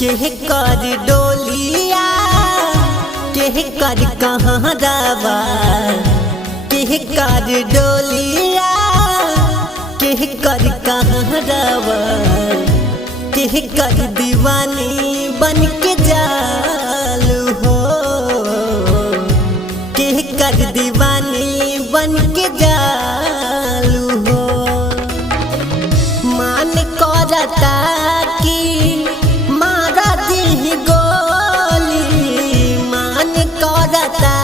केह कर डोलिया केह कर कहाँ जावा केह कर डोलिया केह कर कहाँ जावा केह कर दीवानी बन के जालू हो केह कर दीवानी बन के जालू हो मान करता कि मारा दी गोली मान करता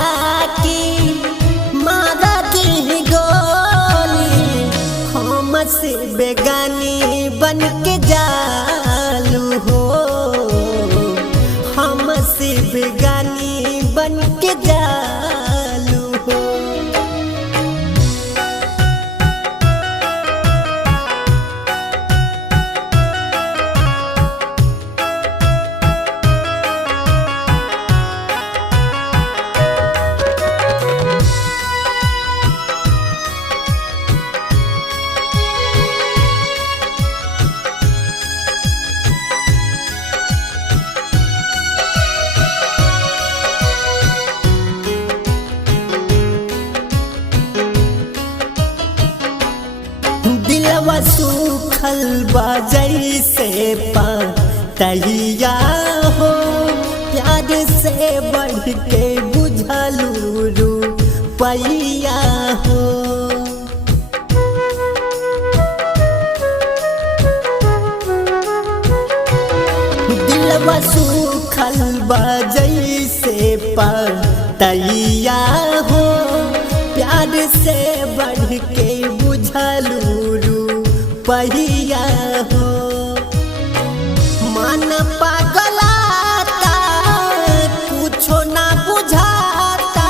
कि मारा दी गोली हम से बेगानी बन के जालू हो हम से बेगानी बन के जालू हो। दिलवा सूखल बा जैसे पतैया हो प्यार से बढ़ के बुझलू रुपैया हो दिलवा सूखल बा जैसे पतैया हो प्यार से बढ़ के बुझलू रुपैया हो मन पागलाता कुछो ना बुझाता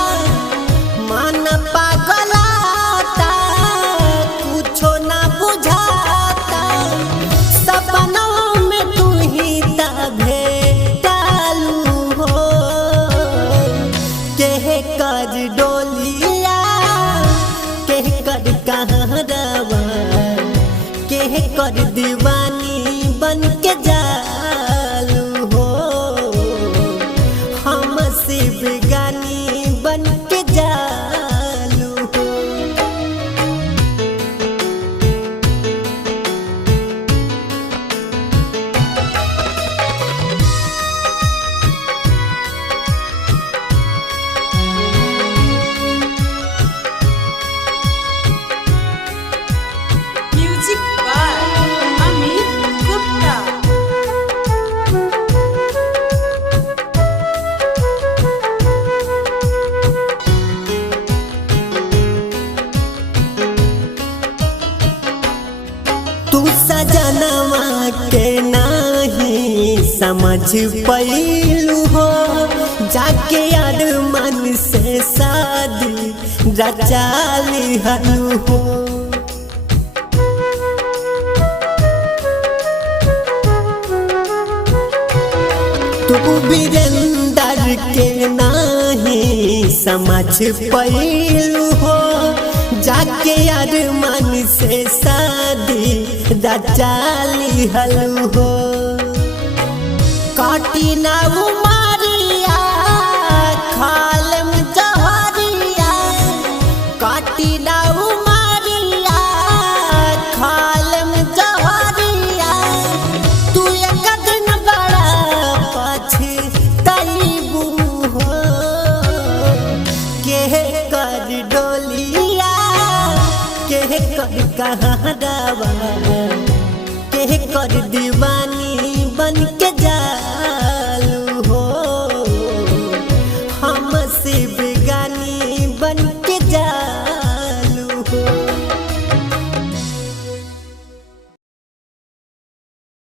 मन पागलाता कुछो ना बुझाता सपनों में तू ही भेटालू हो केह कर डोलिया केह कर कहाँ रवा केह कर दीवानी बन के जालू हो हम से बेगानी बन के जालू हो। तू सजनवा के नहीं समझ पैलू हो जाके यार मन से शादी रचा लिहलू हो तू वीरेंद्र के नहीं समझ पैलू हो जाके यार मन से शादी रचा लिहलू हो काटी ना उमरिया खालम जहरिया काटी ना उमरिया खालम जहरिया तू एक दिन बड़ा पछताईबू हो केह कर डोलिया केह कर कहाँ जावा केह कर दीवानी बन